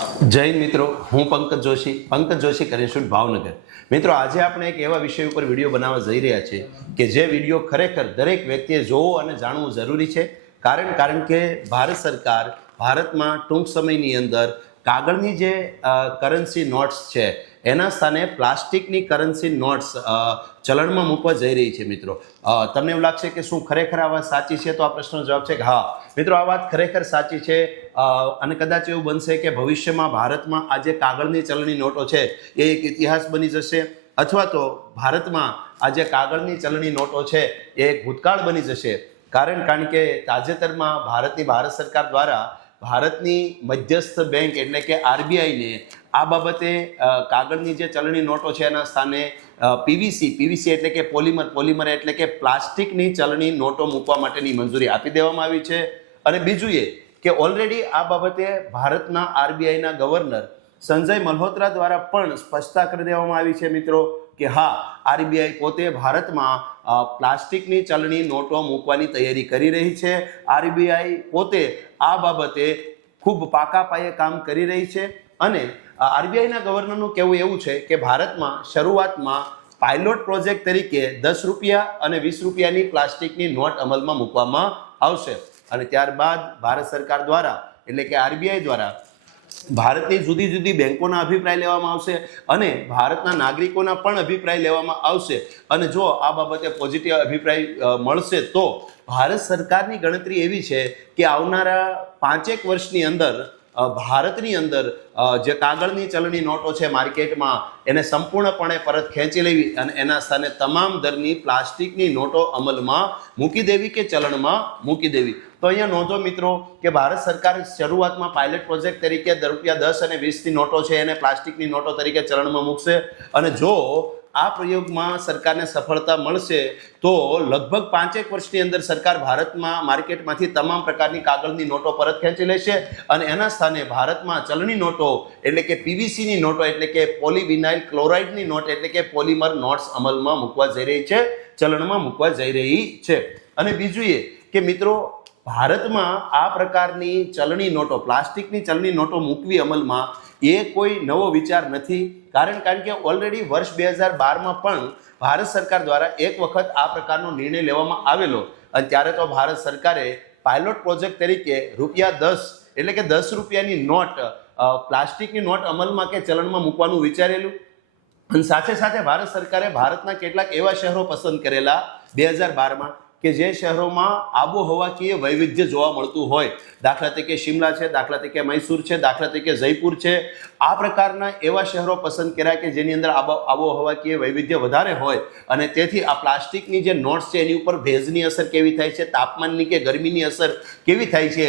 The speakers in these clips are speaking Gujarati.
જય હિન્દ મિત્રો, હું પંકજ જોશી કરીશું ભાવનગર। મિત્રો, આજે આપણે એક એવા વિષય ઉપર વિડીયો બનાવવા જઈ રહ્યા છીએ કે જે વિડીયો ખરેખર દરેક વ્યક્તિએ જોવો અને જાણવું જરૂરી છે। કારણ કે ભારત સરકાર ભારતમાં ટૂંક સમયની અંદર કાગળની જે કરન્સી નોટ્સ છે એના સ્થાને પ્લાસ્ટિકની કરન્સી નોટ્સ ચલણમાં મૂકવા જઈ રહી છે। મિત્રો, તમને એવું લાગશે કે શું ખરેખર આ વાત સાચી છે? તો આ પ્રશ્નનો જવાબ છે કે હા મિત્રો, આ વાત ખરેખર સાચી છે। અને કદાચ એવું બનશે કે ભવિષ્યમાં ભારતમાં આ જે કાગળની ચલણી નોટો છે એ એક ઇતિહાસ બની જશે, અથવા તો ભારતમાં આ જે કાગળની ચલણી નોટો છે એ એક ભૂતકાળ બની જશે। કારણ કે તાજેતરમાં ભારત સરકાર દ્વારા ભારતની મધ્યસ્થ બેંક એટલે કે આરબીઆઈને આ બાબતે કાગળની જે ચલણી નોટો છે એના સ્થાને પીવીસી એટલે કે પોલિમર એટલે કે પ્લાસ્ટિકની ચલણી નોટો મૂકવા માટેની મંજૂરી આપી દેવામાં આવી છે। અને બીજું એ કે ઓલરેડી આ બાબતે ભારતના આરબીઆઈના ગવર્નર સંજય મલ્હોત્રા દ્વારા પણ સ્પષ્ટતા કરી દેવામાં આવી છે મિત્રો કે હા, આરબીઆઈ પોતે ભારતમાં પ્લાસ્ટિકની ચલણી નોટો મૂકવાની તૈયારી કરી રહી છે। આરબીઆઈ પોતે આ બાબતે ખૂબ પાકા પાયે કામ કરી રહી છે। અને આરબીઆઈના ગવર્નરનું કહેવું એવું છે કે ભારતમાં શરૂઆતમાં પાયલોટ પ્રોજેક્ટ તરીકે 10 રૂપિયા અને 20 રૂપિયાની પ્લાસ્ટિકની નોટ અમલમાં મૂકવામાં આવશે, અને ત્યારબાદ ભારત સરકાર દ્વારા એટલે કે આરબીઆઈ દ્વારા ભારતની જુદી જુદી બેંકોના અભિપ્રાય લેવામાં આવશે અને ભારતના નાગરિકોના પણ અભિપ્રાય લેવામાં આવશે। અને જો આ બાબતે પોઝિટિવ અભિપ્રાય મળશે તો ભારત સરકારની ગણતરી એવી છે કે આવનારા 5 વર્ષની અંદર ભારતની અંદર જે કાગળની ચલણી નોટો છે માર્કેટમાં એને સંપૂર્ણપણે પરત ખેંચી લેવી અને એના સ્થાને તમામ દરની પ્લાસ્ટિકની નોટો અમલમાં મૂકી દેવી કે ચલણમાં મૂકી દેવી। તો અહીંયા નોંધો મિત્રો કે ભારત સરકાર શરૂઆતમાં પાયલટ પ્રોજેક્ટ તરીકે રૂપિયા 10 અને 20ની નોટો છે એને પ્લાસ્ટિકની નોટો તરીકે ચલણમાં મૂકશે, અને જો આ પ્રયોગમાં સરકારને સફળતા મળશે તો લગભગ 5 વર્ષની અંદર સરકાર ભારતમાં માર્કેટમાંથી તમામ પ્રકારની કાગળની નોટો પરત ખેંચી લેશે અને એના સ્થાને ભારતમાં ચલણી નોટો એટલે કે પીવીસીની નોટો એટલે કે પોલીવિનાઇલ ક્લોરાઇડની નોટ એટલે કે પોલિમર નોટ્સ અમલમાં મૂકવા જઈ રહી છે, ચલણમાં મૂકવા જઈ રહી છે। અને બીજું એ કે મિત્રો, ભારતમાં આ પ્રકારની ચલણી નોટો પ્લાસ્ટિકની ચલણી નોટો મૂકવી અમલમાં એ કોઈ નવો વિચાર નથી। કારણ કે ઓલરેડી વર્ષ 2012માં પણ ભારત સરકાર દ્વારા એક વખત આ પ્રકારનો નિર્ણય લેવામાં આવેલો, અને ત્યારે તો ભારત સરકારે પાયલોટ પ્રોજેક્ટ તરીકે રૂપિયા 10 એટલે કે 10 રૂપિયાની નોટ પ્લાસ્ટિકની નોટ અમલમાં કે ચલણમાં મૂકવાનું વિચારેલું, અને સાથે સાથે ભારત સરકારે ભારતના કેટલાક એવા શહેરો પસંદ કરેલા 2012માં કે જે શહેરોમાં આબોહવાકીય વૈવિધ્ય જોવા મળતું હોય, દાખલા તરીકે શિમલા છે, દાખલા તરીકે મૈસૂર છે, દાખલા તરીકે જયપુર છે। આ પ્રકારના એવા શહેરો પસંદ કર્યા કે જેની અંદર આબોહવાકીય વૈવિધ્ય વધારે હોય, અને તેથી આ પ્લાસ્ટિકની જે નોટ્સ છે એની ઉપર ભેજની અસર કેવી થાય છે, તાપમાનની કે ગરમીની અસર કેવી થાય છે,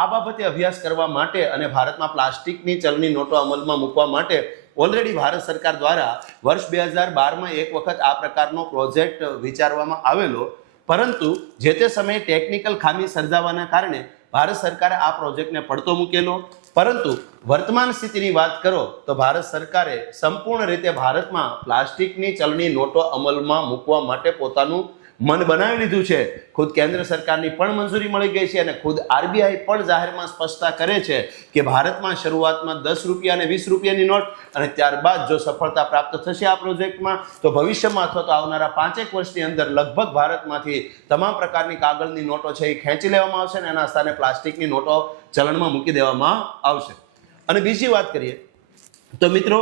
આ બાબતે અભ્યાસ કરવા માટે અને ભારતમાં પ્લાસ્ટિકની ચલણી નોટો અમલમાં મૂકવા માટે ઓલરેડી ભારત સરકાર દ્વારા વર્ષ 2012માં એક વખત આ પ્રકારનો પ્રોજેક્ટ વિચારવામાં આવેલો, પરંતુ જે તે સમયે ટેકનિકલ ખામી સર્જાવાના કારણે ભારત સરકારે આ પ્રોજેક્ટને પડતો મૂકેલો। પરંતુ વર્તમાન સ્થિતિની વાત કરો તો ભારત સરકારે સંપૂર્ણ રીતે ભારતમાં પ્લાસ્ટિકની ચલણી નોટો અમલમાં મૂકવા માટે પોતાનું મન બનાવી લીધું છે। ખુદ કેન્દ્ર સરકારની પણ મંજૂરી મળી ગઈ છે અને ખુદ આરબીઆઈ પણ જાહેરમાં સ્પષ્ટતા કરે છે કે ભારતમાં શરૂઆતમાં 10 રૂપિયા અને 20 રૂપિયાની નોટ, અને ત્યારબાદ જો સફળતા પ્રાપ્ત થશે આ પ્રોજેક્ટમાં તો ભવિષ્યમાં અથવા તો આવનારા 5 વર્ષની અંદર લગભગ ભારતમાંથી તમામ પ્રકારની કાગળની નોટો છે એ ખેંચી લેવામાં આવશે અને એના સ્થાને પ્લાસ્ટિકની નોટો ચલણમાં મૂકી દેવામાં આવશે। અને બીજી વાત કરીએ તો મિત્રો,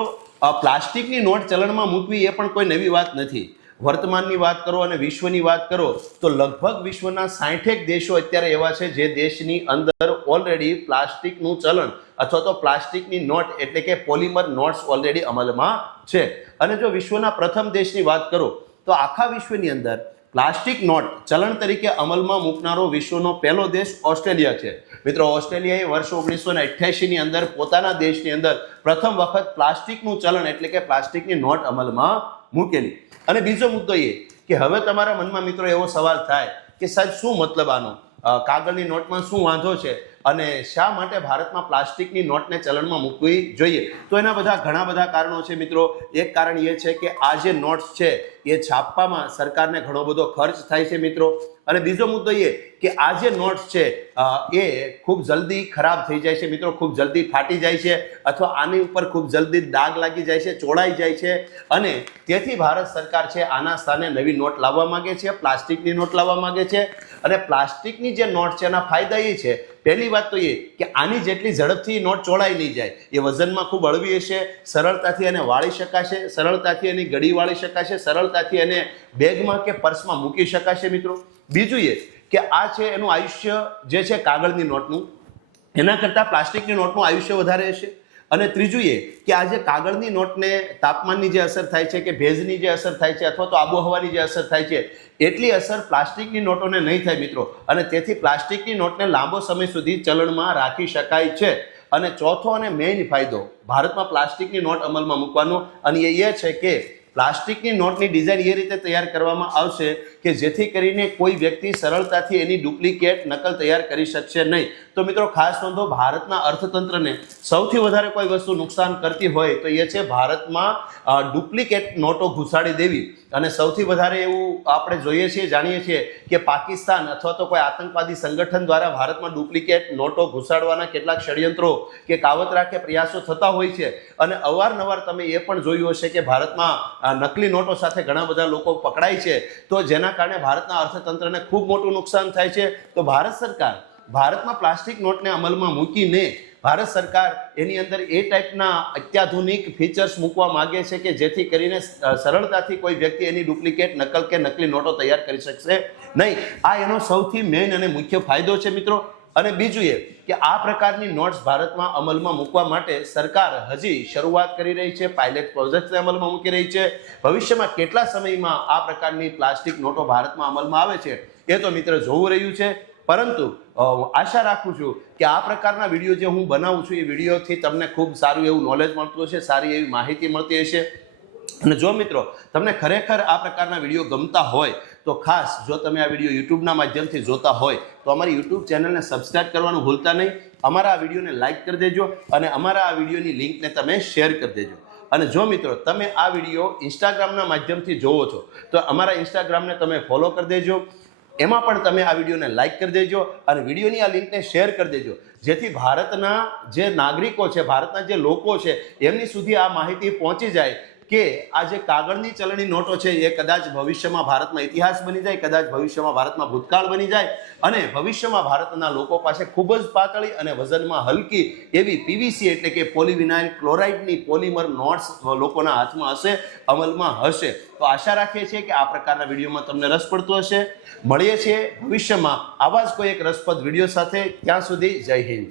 પ્લાસ્ટિકની નોટ ચલણમાં મૂકવી એ પણ કોઈ નવી વાત નથી। વર્તમાનની વાત કરો અને વિશ્વની વાત કરો તો લગભગ વિશ્વના 60 દેશો અત્યારે એવા છે જે દેશની અંદર ઓલરેડી પ્લાસ્ટિકનું ચલણ અથવા તો પ્લાસ્ટિકની નોટ એટલે કે પોલિમર નોટ્સ ઓલરેડી અમલમાં છે। અને જો વિશ્વના પ્રથમ દેશની વાત કરો તો આખા વિશ્વની અંદર પ્લાસ્ટિક નોટ ચલણ તરીકે અમલમાં મૂકનારો વિશ્વનો પહેલો દેશ ઓસ્ટ્રેલિયા છે। મિત્રો, ઓસ્ટ્રેલિયાએ વર્ષ 1988ની અંદર પોતાના દેશની અંદર પ્રથમ વખત પ્લાસ્ટિકનું ચલણ એટલે કે પ્લાસ્ટિકની નોટ અમલમાં મૂકેલી। અને બીજો મુદ્દો એ કે હવે તમારા મનમાં મિત્રો એવો સવાલ થાય કે સાહેબ શું મતલબ આનો, કાગળની નોટમાં શું વાંધો છે? અને શા માટે ભારતમાં પ્લાસ્ટિકની નોટને ચલણમાં મૂકવી જોઈએ? તો એના ઘણા બધા કારણો છે મિત્રો. એક કારણ એ છે કે આ જે નોટ્સ છે એ છાપવામાં સરકારને ઘણો બધો ખર્ચ થાય છે મિત્રો. અને બીજો મુદ્દો એ કે આ જે નોટ્સ છે એ ખૂબ જલ્દી ખરાબ થઈ જાય છે મિત્રો, ખૂબ જલ્દી ફાટી જાય છે, અથવા આની ઉપર ખૂબ જલ્દી ડાઘ લાગી જાય છે, ચોળાઈ જાય છે. અને તેથી ભારત સરકાર છે આના સ્થાને નવી નોટ લાવવા માંગે છે, પ્લાસ્ટિકની નોટ લાવવા માંગે છે. અને પ્લાસ્ટિકની જે નોટ છે એના ફાયદા એ છે, પહેલી વાત તો એ કે આની જેટલી ઝડપથી નોટ ચોળાઈ નહીં જાય, એ વજનમાં ખૂબ હળવી હશે, સરળતાથી એને વાળી શકાશે, સરળતાથી એની ગળી વાળી શકાશે, સરળતાથી એને બેગમાં કે પર્સમાં મૂકી શકાશે મિત્રો. બીજું એ કે આ છે એનું આયુષ્ય જે છે કાગળની નોટનું, એના કરતાં પ્લાસ્ટિકની નોટનું આયુષ્ય વધારે હશે. અને ત્રીજું એ કે આ જે કાગળની નોટને તાપમાનની જે અસર થાય છે કે ભેજની જે અસર થાય છે અથવા તો આબોહવાની જે અસર થાય છે એટલી અસર પ્લાસ્ટિકની નોટોને નહીં થાય મિત્રો. અને તેથી પ્લાસ્ટિકની નોટને લાંબો સમય સુધી ચલણમાં રાખી શકાય છે. અને ચોથો અને મેઇન ફાયદો ભારતમાં પ્લાસ્ટિકની નોટ અમલમાં મૂકવાનો અને એ છે કે પ્લાસ્ટિકની નોટની ડિઝાઇન એ રીતે તૈયાર કરવામાં આવશે કે જેથી કરીને કોઈ વ્યક્તિ સરળતાથી એની ડુપ્લિકેટ નકલ તૈયાર કરી શકશે નહીં. તો મિત્રો ખાસ નોંધો, ભારતના અર્થતંત્રને સૌથી વધારે કોઈ વસ્તુ નુકસાન કરતી હોય તો એ છે ભારતમાં ડુપ્લિકેટ નોટો ઘુસાડી દેવી. અને સૌથી વધારે એવું આપણે જોઈએ છીએ, જાણીએ છીએ કે પાકિસ્તાન અથવા તો કોઈ આતંકવાદી સંગઠન દ્વારા ભારતમાં ડુપ્લિકેટ નોટો ઘુસાડવાના કેટલાક ષડયંત્રો કે કાવતરા કે પ્રયાસો થતા હોય છે. અને અવારનવાર તમે એ પણ જોયું હશે કે ભારતમાં નકલી નોટો સાથે ઘણા બધા લોકો પકડાય છે, તો જેના કારણે ભારતના અર્થતંત્રને ખૂબ મોટું નુકસાન થાય છે. તો ભારત સરકાર ભારતમાં પ્લાસ્ટિક નોટને અમલમાં મૂકીને ભારત સરકાર એની અંદર એ ટાઈપના અત્યાધુનિક ફીચર્સ મૂકવા માગે છે કે જેથી કરીને સરળતાથી કોઈ વ્યક્તિ એની ડુપ્લિકેટ નકલ કે નકલી નોટો તૈયાર કરી શકશે નહીં. આ એનો સૌથી મેઇન અને મુખ્ય ફાયદો છે મિત્રો. અને બીજું એ કે આ પ્રકારની નોટ્સ ભારતમાં અમલમાં મૂકવા માટે સરકાર હજી શરૂઆત કરી રહી છે, પાયલટ પ્રોજેક્ટને અમલમાં મૂકી રહી છે. ભવિષ્યમાં કેટલા સમયમાં આ પ્રકારની પ્લાસ્ટિક નોટો ભારતમાં અમલમાં આવે છે એ તો મિત્ર જોવું રહ્યું છે. પરંતુ આશા રાખું છું કે આ પ્રકારના વિડીયો જે હું બનાવું છું એ વિડીયોથી તમને ખૂબ સારું એવું નોલેજ મળતું હશે, સારી એવી માહિતી મળતી હશે. અને જો મિત્રો તમને ખરેખર આ પ્રકારના વિડીયો ગમતા હોય તો ખાસ જો તમે આ વિડીયો યુટ્યુબના માધ્યમથી જોતા હોય તો અમારી યુટ્યુબ ચેનલને સબસ્ક્રાઇબ કરવાનું ભૂલતા નહીં. અમારા આ વિડીયોને લાઇક કરી દેજો અને અમારા આ વિડીયોની લિંકને તમે શેર કરી દેજો. અને જો મિત્રો તમે આ વિડીયો ઇન્સ્ટાગ્રામના માધ્યમથી જોવો છો તો અમારા ઇન્સ્ટાગ્રામને તમે ફોલો કરી દેજો. એમાં પણ તમે આ વિડીયોને લાઇક કરી દેજો અને વિડીયોની આ લિંકને શેર કરી દેજો, જેથી ભારતના જે નાગરિકો છે, ભારતના જે લોકો છે એમની સુધી આ માહિતી પહોંચી જાય કે આ જે કાગળની ચલણી નોટો છે એ કદાચ ભવિષ્યમાં ભારતમાં ઇતિહાસ બની જાય, કદાચ ભવિષ્યમાં ભારતમાં ભૂતકાળ બની જાય અને ભવિષ્યમાં ભારતના લોકો પાસે ખૂબ જ પાતળી અને વજનમાં હલકી એવી પીવીસી એટલે કે પોલીવિનાઇલ ક્લોરાઇડની પોલિમર નોટ્સ લોકોના હાથમાં હશે, અમલમાં હશે. તો આશા રાખીએ છીએ કે આ પ્રકારના વિડીયોમાં તમને રસ પડતો હશે. મળીએ છીએ ભવિષ્યમાં આવા જ કોઈ એક રસપ્રદ વિડીયો સાથે. ત્યાં સુધી જય હિન્દ.